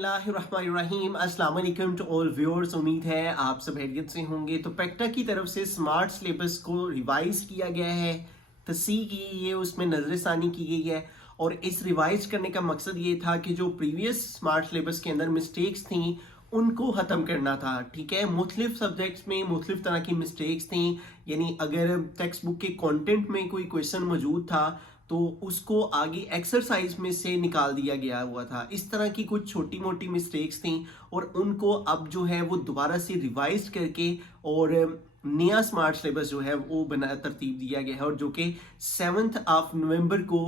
रहीम अस्सलाम वालेकुम to all viewers. उम्मीद है आप सब खैरियत से होंगे। तो पेक्टा की तरफ से स्मार्ट सिलेबस को रिवाइज किया गया है, तस्हीह की गई है, उसमें नजरसानी की गई है। और इस रिवाइज करने का मकसद ये था कि जो प्रीवियस स्मार्ट सिलेबस के अंदर मिस्टेक्स थी उनको ख़त्म करना था। ठीक है, मुख्तलिफ सब्जेक्ट्स में मुख्तलिफ तरह की मिस्टेक्स थी। यानी अगर टेक्स्ट बुक के कंटेंट में कोई क्वेश्चन मौजूद था तो उसको आगे एक्सरसाइज में से निकाल दिया गया हुआ था। इस तरह की कुछ छोटी मोटी मिस्टेक्स थी और उनको अब जो है वो दोबारा से रिवाइज करके और नया स्मार्ट सिलेबस जो है वो बना तरतीब दिया गया है और जो कि 7 नवंबर को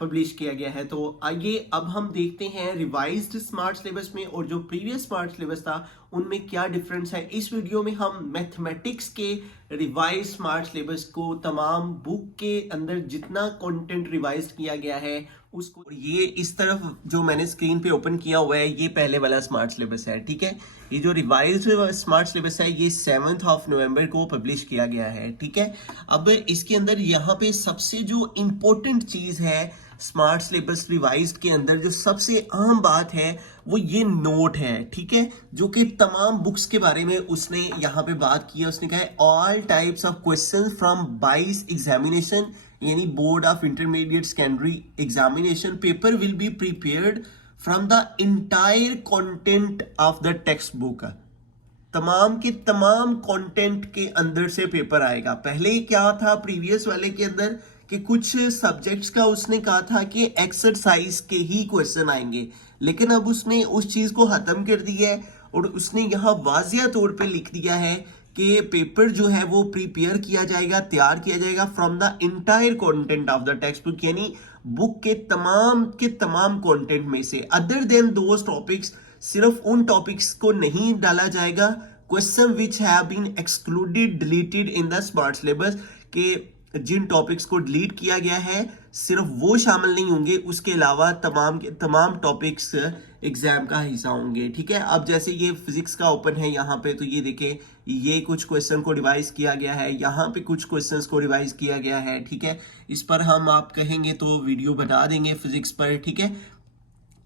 पब्लिश किया गया है। तो आइए अब हम देखते हैं रिवाइज्ड स्मार्ट सिलेबस में और जो प्रीवियस स्मार्ट सिलेबस था उनमें क्या डिफरेंस है। इस वीडियो में हम मैथमेटिक्स के रिवाइज स्मार्ट सिलेबस को तमाम बुक के अंदर जितना कंटेंट रिवाइज किया गया है उसको, ये इस तरफ जो मैंने स्क्रीन पे ओपन किया हुआ है ये पहले वाला स्मार्ट सिलेबस है। ठीक है, ये जो रिवाइज स्मार्ट सिलेबस है ये 7 नवंबर को पब्लिश किया गया है। ठीक है, अब इसके अंदर यहाँ पे सबसे जो इम्पोर्टेंट चीज है स्मार्ट सिलेबस रिवाइज्ड के अंदर, जो सबसे अहम बात है वो ये नोट है। ठीक है, जो कि तमाम बुक्स के बारे में उसने यहाँ पे बात की है। उसने कहा है all types of question from 22 examination यानी board of intermediate secondary examination paper will be prepared from the entire content of the text book. तमाम के तमाम कंटेंट के अंदर से पेपर आएगा। पहले क्या था प्रीवियस वाले के अंदर कि कुछ सब्जेक्ट्स का उसने कहा था कि एक्सरसाइज के ही क्वेश्चन आएंगे, लेकिन अब उसने उस चीज को खत्म कर दिया है और उसने यहाँ वाजिया तौर पे लिख दिया है कि पेपर जो है वो प्रिपेयर किया जाएगा, तैयार किया जाएगा from the entire content of the text book, यानी बुक के तमाम कंटेंट में से। अदर देन दोज टॉपिक्स, सिर्फ उन टॉपिक्स को नहीं डाला जाएगा question which have been excluded deleted in the smart syllabus, के जिन टॉपिक्स को डिलीट किया गया है सिर्फ वो शामिल नहीं होंगे, उसके अलावा तमाम के तमाम टॉपिक्स एग्जाम का हिस्सा होंगे। ठीक है, अब जैसे ये फिजिक्स का ओपन है यहाँ पे, तो ये देखें ये कुछ क्वेश्चन को रिवाइज किया गया है, यहाँ पे कुछ क्वेश्चंस को रिवाइज किया गया है। ठीक है, इस पर हम आप कहेंगे तो वीडियो बना देंगे फिजिक्स पर। ठीक है,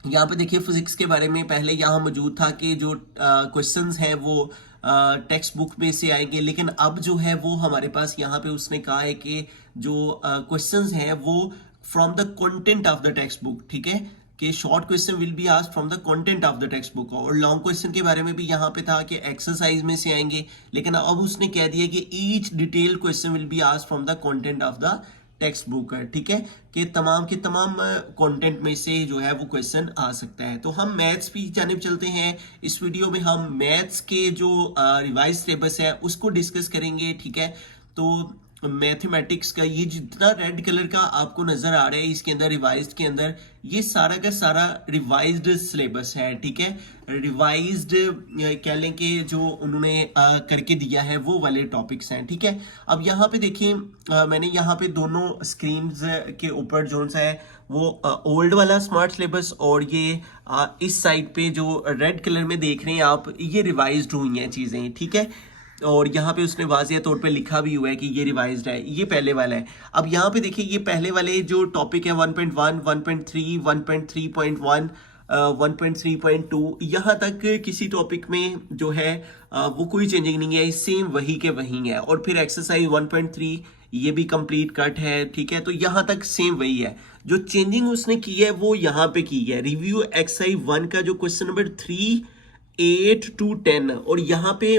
यहाँ पे देखिए फिजिक्स के बारे में पहले यहाँ मौजूद था कि जो क्वेश्चंस हैं वो टेक्स्ट बुक में से आएंगे, लेकिन अब जो है वो हमारे पास यहाँ पे उसने कहा है कि जो क्वेश्चंस हैं वो from the content of the text book. ठीक है, कि short question will be asked from the content of the text book, और लॉन्ग क्वेश्चन के बारे में भी यहाँ पे था कि एक्सरसाइज में से आएंगे, लेकिन अब उसने कह दिया कि each detail question will be asked from the content of the text book है। ठीक है, कि तमाम के तमाम कंटेंट में से जो है वो क्वेश्चन आ सकता है। तो हम मैथ्स की जानिब चलते हैं। इस वीडियो में हम मैथ्स के जो रिवाइज सिलेबस है उसको डिस्कस करेंगे। ठीक है, तो मैथमेटिक्स का ये जितना रेड कलर का आपको नजर आ रहा है इसके अंदर रिवाइज्ड के अंदर, ये सारा का सारा रिवाइज्ड सिलेबस है। ठीक है, रिवाइज्ड कह लें कि जो उन्होंने करके दिया है वो वाले टॉपिक्स हैं। ठीक है, अब यहाँ पे देखिए मैंने यहाँ पे दोनों स्क्रीन के ऊपर जो सा है वो ओल्ड वाला स्मार्ट सिलेबस और ये इस साइड पे जो रेड कलर में देख रहे हैं आप, ये रिवाइज्ड हुई हैं चीज़ें। ठीक है, और यहाँ पे उसने वाज़िया तौर पे लिखा भी हुआ है कि ये रिवाइज्ड है, ये पहले वाला है। अब यहाँ पे देखिए ये पहले वाले जो टॉपिक है 1.1, 1.3, 1.3.1, 1.3.2, यहाँ तक किसी टॉपिक में जो है वो कोई चेंजिंग नहीं है, सेम वही के वही है। और फिर एक्सरसाइज 1.3 ये भी कंप्लीट कट है। ठीक है, तो यहाँ तक सेम वही है। जो चेंजिंग उसने की है वो यहाँ पे की है। रिव्यू एक्सरसाइज 1 का जो क्वेश्चन नंबर 3, 8 to 10, और यहाँ पे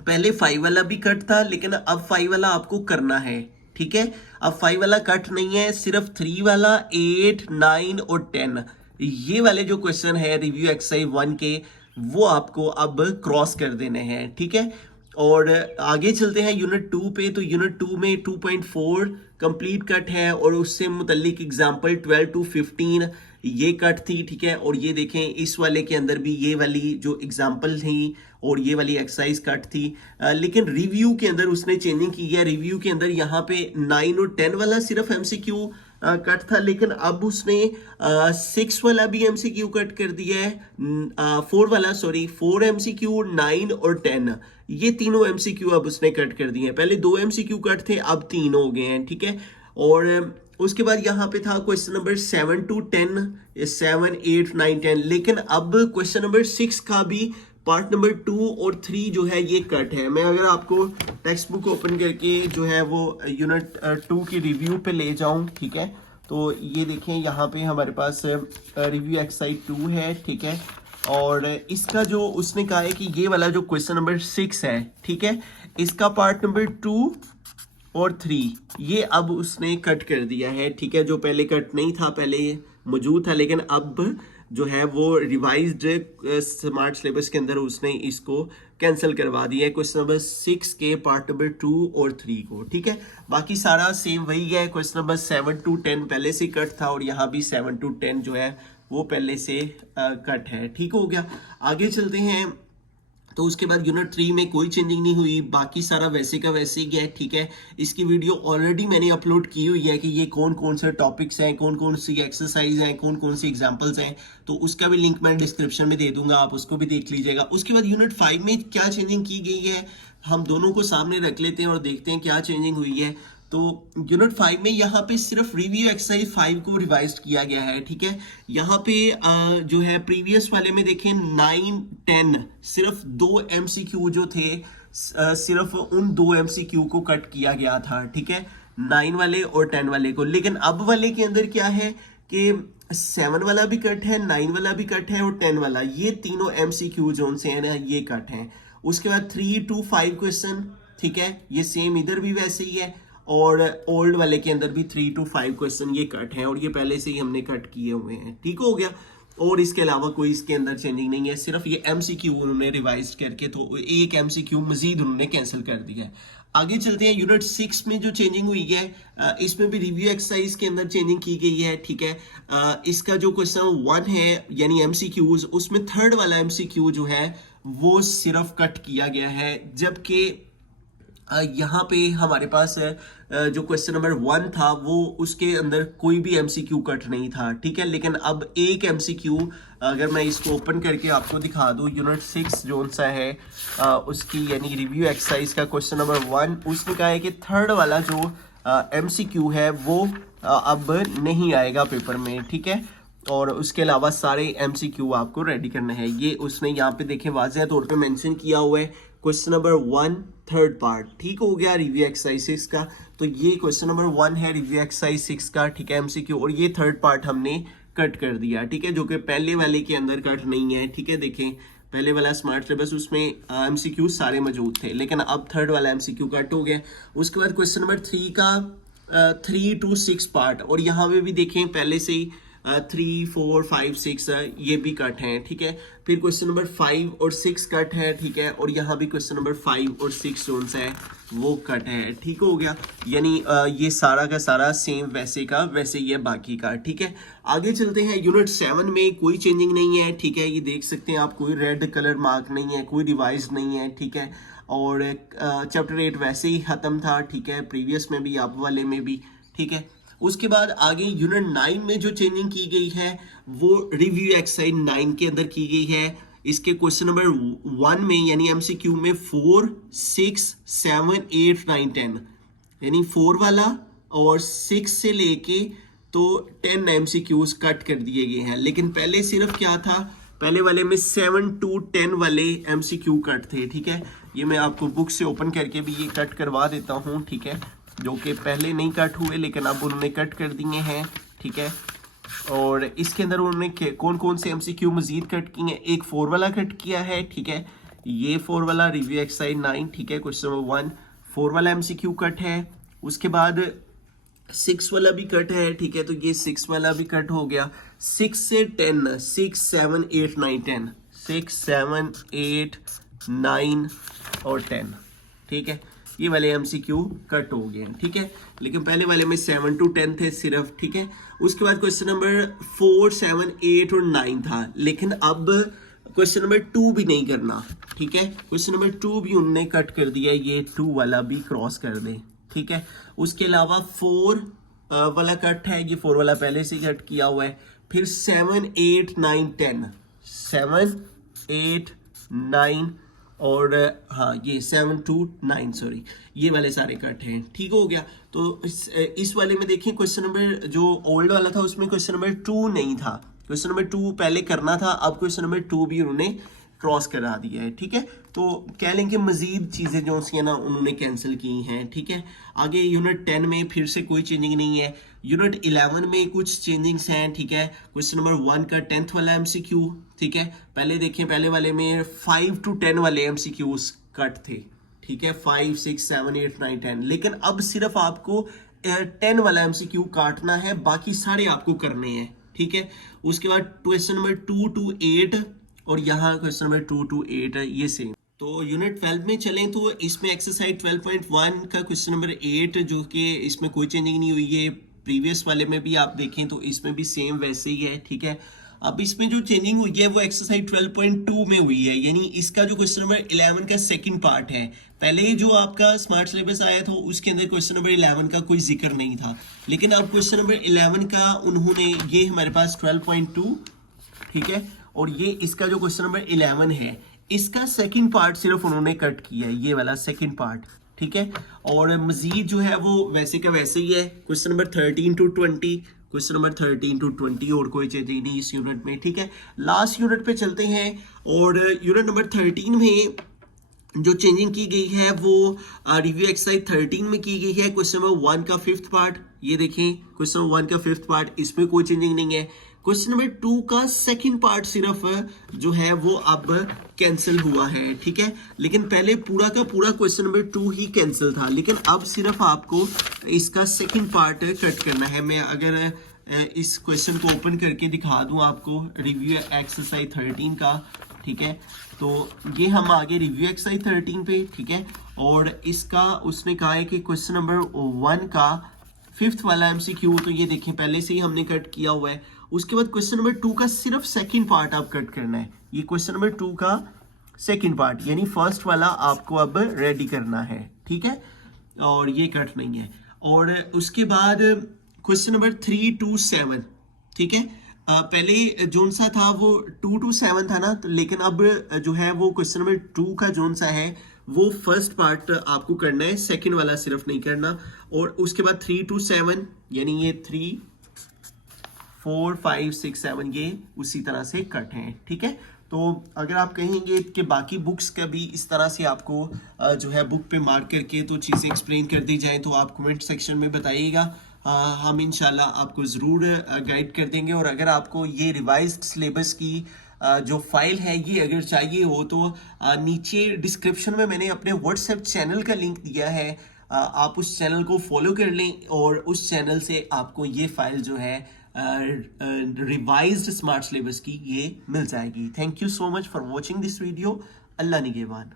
पहले 5 वाला भी कट था लेकिन अब 5 वाला आपको करना है। ठीक है, अब 5 वाला कट नहीं है, सिर्फ 3 वाला, 8, 9 और 10 ये वाले जो क्वेश्चन है रिव्यू एक्सरसाइज 1 के वो आपको अब क्रॉस कर देने हैं। ठीक है, और आगे चलते हैं यूनिट 2 पे। तो यूनिट 2 में 2.4 कंप्लीट कट है और उससे मुतल्लिक एग्जाम्पल 12 to 15 ये कट थी। ठीक है, और ये देखें इस वाले के अंदर भी ये वाली जो एग्जाम्पल थी और ये वाली एक्सरसाइज कट थी। लेकिन रिव्यू के अंदर उसने चेंजिंग की है। रिव्यू के अंदर यहाँ पे 9 और 10 वाला सिर्फ एमसीक्यू कट था, लेकिन अब उसने 6 वाला भी एमसीक्यू कट कर दिया है। 4 एमसीक्यू, 9 और 10 ये तीनों एमसीक्यू अब उसने कट कर दिए हैं। पहले 2 एमसीक्यू कट थे, अब 3 हो गए हैं। ठीक है, और उसके बाद यहाँ पे था क्वेश्चन नंबर 7 to 10, 7, 8, 9, 10, लेकिन अब क्वेश्चन नंबर 6 का भी पार्ट नंबर 2 और 3 जो है ये कट है। मैं अगर आपको टेक्स्ट बुक ओपन करके जो है वो यूनिट 2 की रिव्यू पे ले जाऊं, ठीक है, तो ये देखें यहाँ पे हमारे पास रिव्यू एक्सरसाइज 2 है, ठीक है, और इसका जो उसने कहा है कि ये वाला जो क्वेश्चन नंबर 6 है, ठीक है, इसका पार्ट नंबर 2 और 3 ये अब उसने कट कर दिया है, ठीक है, जो पहले कट नहीं था, पहले ये मौजूद था, लेकिन अब जो है वो रिवाइज्ड स्मार्ट सिलेबस के अंदर उसने इसको कैंसिल करवा दिया है, क्वेश्चन नंबर 6 के पार्ट नंबर 2 और 3 को, ठीक है। बाकी सारा सेम वही है, क्वेश्चन नंबर 7 to 10 पहले से कट था और यहाँ भी 7 to 10 जो है वो पहले से कट है, ठीक हो गया। आगे चलते हैं, तो उसके बाद यूनिट 3 में कोई चेंजिंग नहीं हुई, बाकी सारा वैसे का वैसे ही है, ठीक है। इसकी वीडियो ऑलरेडी मैंने अपलोड की हुई है कि ये कौन कौन से टॉपिक्स हैं, कौन कौन सी एक्सरसाइज हैं, कौन कौन सी एग्जांपल्स हैं, तो उसका भी लिंक मैं डिस्क्रिप्शन में दे दूंगा, आप उसको भी देख लीजिएगा। उसके बाद यूनिट 5 में क्या चेंजिंग की गई है हम दोनों को सामने रख लेते हैं और देखते हैं क्या चेंजिंग हुई है। तो यूनिट 5 में यहाँ पे सिर्फ रिव्यू एक्सरसाइज 5 को रिवाइज किया गया है, ठीक है। यहाँ पे जो है प्रीवियस वाले में देखें 9, 10 सिर्फ 2 MCQ जो थे, सिर्फ उन 2 MCQ को कट किया गया था, ठीक है, 9 वाले और 10 वाले को। लेकिन अब वाले के अंदर क्या है कि 7 वाला भी कट है, 9 वाला भी कट है और 10 वाला, ये तीनों MCQ जोन से है ना, ये कट है। उसके बाद 3 to 5 क्वेश्चन, ठीक है, ये सेम इधर भी वैसे ही है, और ओल्ड वाले के अंदर भी 3 to 5 क्वेश्चन ये कट हैं और ये पहले से ही हमने कट किए हुए हैं, ठीक हो गया। और इसके अलावा कोई इसके अंदर चेंजिंग नहीं है, सिर्फ ये MCQ उन्होंने रिवाइज करके तो एक MCQ मजीद उन्होंने कैंसिल कर दिया है। आगे चलते हैं, यूनिट 6 में जो चेंजिंग हुई है इसमें भी रिव्यू एक्सरसाइज के अंदर चेंजिंग की गई है, ठीक है। इसका जो क्वेश्चन 1 है यानी MCQs, उसमें थर्ड वाला MCQ जो है वो सिर्फ कट किया गया है, जबकि यहाँ पे हमारे पास जो क्वेश्चन नंबर 1 था वो उसके अंदर कोई भी MCQ कट नहीं था, ठीक है। लेकिन अब एक MCQ अगर मैं इसको ओपन करके आपको दिखा दूँ, यूनिट 6 जोन सा है उसकी यानी रिव्यू एक्सरसाइज का क्वेश्चन नंबर 1, उसने कहा है कि थर्ड वाला जो MCQ है वो अब नहीं आएगा पेपर में, ठीक है, और उसके अलावा सारे MCQ आपको रेडी करना है। ये उसने यहाँ पे देखें वाज़ेह तौर पे मेंशन किया हुआ है, क्वेश्चन नंबर 1 थर्ड पार्ट, ठीक हो गया, रिव्यू एक्सरसाइज 6 का। तो ये क्वेश्चन नंबर 1 है रिव्यू एक्सरसाइज 6 का, ठीक है, MCQ, और ये थर्ड पार्ट हमने कट कर दिया, ठीक है, जो कि पहले वाले के अंदर कट नहीं है, ठीक है। देखें पहले वाला स्मार्ट सिलेबस उसमें MCQ सारे मौजूद थे, लेकिन अब थर्ड वाला MCQ कट हो गया। उसके बाद क्वेश्चन नंबर 3 का 3 to 6 पार्ट, और यहाँ पे भी देखें पहले से ही 3, 4, 5, 6 ये भी कट हैं, ठीक है। फिर क्वेश्चन नंबर 5 और 6 कट है, ठीक है, और यहाँ भी क्वेश्चन नंबर 5 और 6 जोन से है वो कट है, ठीक हो गया। यानी ये सारा का सारा सेम वैसे का वैसे ही है बाकी का, ठीक है। आगे चलते हैं, यूनिट 7 में कोई चेंजिंग नहीं है, ठीक है, ये देख सकते हैं आप, कोई रेड कलर मार्क नहीं है, कोई रिवाइज नहीं है, ठीक है, और चैप्टर 8 वैसे ही ख़त्म था, ठीक है, प्रीवियस में भी अब वाले में भी, ठीक है। उसके बाद आगे यूनिट 9 में जो चेंजिंग की गई है वो रिव्यू एक्सरसाइज 9 के अंदर की गई है। इसके क्वेश्चन नंबर 1 में यानी MCQ में 4, 6, 7, 8, 9, 10 यानी 4 वाला और 6 से लेके तो 10 MCQs कट कर दिए गए हैं। लेकिन पहले सिर्फ क्या था, पहले वाले में 7 to 10 वाले MCQ कट थे, ठीक है। ये मैं आपको बुक से ओपन करके भी ये कट करवा देता हूँ, ठीक है, जो कि पहले नहीं कट हुए लेकिन अब उन्होंने कट कर दिए हैं, ठीक है। और इसके अंदर उन्होंने कौन कौन से MCQ मजीद कट किए हैं, एक 4 वाला कट किया है, ठीक है, ये 4 वाला रिव्यू एक्सरसाइज 9, ठीक है, क्वेश्चन नंबर 1 4 वाला MCQ कट है। उसके बाद 6 वाला भी कट है, ठीक है, तो ये 6 वाला भी कट हो गया। 6 से 10, 6, 7, 8, 9, 10, 6, 7, 8, 9 और 10, ठीक है, ये वाले MCQ कट हो गए हैं, ठीक है। लेकिन पहले वाले में 7 to 10 थे सिर्फ, ठीक है। उसके बाद क्वेश्चन नंबर 4, 7, 8 और 9 था, लेकिन अब क्वेश्चन नंबर 2 भी नहीं करना, ठीक है, क्वेश्चन नंबर 2 भी उन्होंने कट कर दिया, ये 2 वाला भी क्रॉस कर दें, ठीक है। उसके अलावा 4 वाला कट है, ये 4 वाला पहले से कट किया हुआ है। फिर 7, 8, 9, 10, 7, 8, 9 और हाँ ये 7 to 9 सॉरी, ये वाले सारे कट हैं, ठीक हो गया। तो इस वाले में देखिए क्वेश्चन नंबर जो ओल्ड वाला था उसमें क्वेश्चन नंबर 2 नहीं था, क्वेश्चन नंबर 2 पहले करना था, अब क्वेश्चन नंबर 2 भी उन्होंने क्रॉस करा दिया है, ठीक है। तो कह लें कि मजीद चीज़ें जो सी है ना उन्होंने कैंसिल की हैं, ठीक है। आगे यूनिट 10 में फिर से कोई चेंजिंग नहीं है, यूनिट 11 में कुछ चेंजिंग्स हैं, ठीक है। क्वेश्चन नंबर 1 का 10th वाला MCQ, ठीक है। पहले देखें, पहले वाले में 5 to 10 वाले MCQs कट थे, ठीक है, 5, 6, 7, 8, 9, 10, लेकिन अब सिर्फ आपको 10 वाला MCQ काटना है, बाकी सारे आपको करने हैं, ठीक है। उसके बाद क्वेश्चन नंबर 2 to 8 और यहाँ क्वेश्चन नंबर 2 to 8 है, ये सेम। तो यूनिट 12 में चलें तो इसमें एक्सरसाइज 12.1 का क्वेश्चन नंबर 8 जो कि इसमें कोई चेंजिंग नहीं हुई है, प्रीवियस वाले में भी आप देखें तो इसमें भी सेम वैसे ही है, ठीक है। अब इसमें जो चेंजिंग हुई है वो एक्सरसाइज 12.2 में हुई है, यानी इसका जो क्वेश्चन नंबर 11 का सेकंड पार्ट है, पहले जो आपका स्मार्ट सिलेबस आया था उसके अंदर क्वेश्चन नंबर 11 का कोई जिक्र नहीं था, लेकिन अब क्वेश्चन नंबर 11 का उन्होंने, ये हमारे पास 12.2, ठीक है, और ये इसका जो क्वेश्चन नंबर 11 है इसका सेकंड पार्ट सिर्फ उन्होंने कट किया है, ये वाला सेकंड पार्ट, ठीक है। और मजीद जो है वो वैसे का वैसे ही है, question number 13 to 20, question number 13 to 20, और कोई चेंजिंग नहीं इस यूनिट में, ठीक है। लास्ट यूनिट पे चलते हैं, और यूनिट नंबर 13 में जो चेंजिंग की गई है वो रिव्यू एक्सरसाइज 13 में की गई है, क्वेश्चन नंबर 1 का 5th पार्ट, ये देखें क्वेश्चन नंबर 1 का 5th पार्ट, इसमें कोई चेंजिंग नहीं है। क्वेश्चन नंबर 2 का सेकंड पार्ट सिर्फ जो है वो अब कैंसिल हुआ है, ठीक है, लेकिन पहले पूरा का पूरा क्वेश्चन नंबर 2 ही कैंसिल था, लेकिन अब सिर्फ आपको इसका सेकंड पार्ट कट करना है। मैं अगर इस क्वेश्चन को ओपन करके दिखा दूं आपको, रिव्यू एक्सरसाइज 13 का, ठीक है, तो ये हम आगे रिव्यू एक्सरसाइज 13 पे, ठीक है। और इसका उसने कहा है कि क्वेश्चन नंबर 1 का 5th वाला MCQ, तो ये देखें पहले से ही हमने कट किया हुआ है। उसके बाद क्वेश्चन नंबर 2 का सिर्फ सेकंड पार्ट आप कट करना है, ये क्वेश्चन नंबर 2 का सेकंड पार्ट, यानी फर्स्ट वाला आपको अब रेडी करना है, ठीक है, और ये कट नहीं है। और उसके बाद क्वेश्चन नंबर 3 to 7, ठीक है, पहले जोन सा था वो 2 to 7 था ना, तो लेकिन अब जो है वो क्वेश्चन नंबर 2 का जोन सा है वो फर्स्ट पार्ट आपको करना है, सेकंड वाला सिर्फ नहीं करना। और उसके बाद 3 to 7, यानी ये 3, 4, 5, 6, 7 ये उसी तरह से कट हैं, ठीक है। तो अगर आप कहेंगे कि बाकी बुक्स का भी इस तरह से आपको जो है बुक पे मार्क करके तो चीज़ें एक्सप्लेन कर दी जाएं तो आप कमेंट सेक्शन में बताइएगा, हम इंशाल्लाह आपको ज़रूर गाइड कर देंगे। और अगर आपको ये रिवाइज्ड सिलेबस की जो फाइल है ये अगर चाहिए हो तो नीचे डिस्क्रिप्शन में मैंने अपने व्हाट्सएप चैनल का लिंक दिया है, आप उस चैनल को फॉलो कर लें और उस चैनल से आपको ये फाइल जो है रिवाइज्ड स्मार्ट सिलेबस की ये मिल जाएगी। Thank you so much for watching this video. अल्लाह निगहबान।